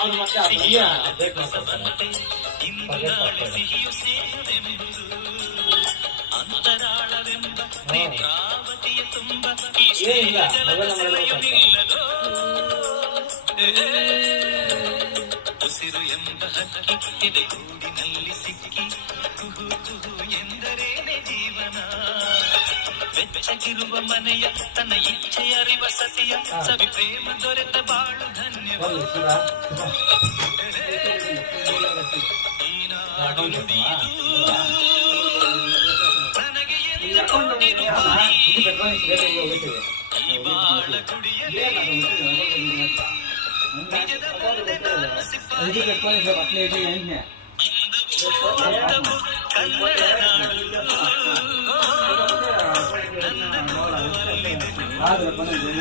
ಅವ್ರು ಮತ್ತೆ ಅಪ್ಡೇಟ್ ಮಾಡ್ತಾರೆ. ಇಂದಾಳೆ ಸಿಹಿಯು ಸೇವೆಂಬುದು ಅಂತರಾಳವೆಂಬ ನೇತ್ರಾವತಿಯ ತುಂಬ ಈ ಜಲದ ಸೆಲೆಯು ನಿಲ್ಲದೋ. ಉಸಿರು ಎಂಬ ಹಕ್ಕಿ ಇದೆ ಗೂಡಿನಲ್ಲಿ ಸಿಕ್ಕಿ ಕುಹು ಕುಹು ಎಂದರೇನೆ ಜೀವನ. ಬೆಚ್ಚಗಿರುವ ಮನೆಯ ತನ್ನ ಇಚ್ಛೆ ಅರಿವ ಸತಿಯ ಸವಿ ಪ್ರೇಮ ದೊರೆತ ಬಾಳು ಧನ್ಯವಾದ. ಈ ನಾಡು ನುಡಿಯುವುದು ನನಗೆ ಎಂದಿರುವ ಈ ಬಾಳ ಗುಡಿಯಲ್ಲಿ ನಿಜದ ಮುಂದೆ ನಾನು ಸಿಪಾಯಿ. ಕನ್ನಡ ನಾಡು ನನ್ನ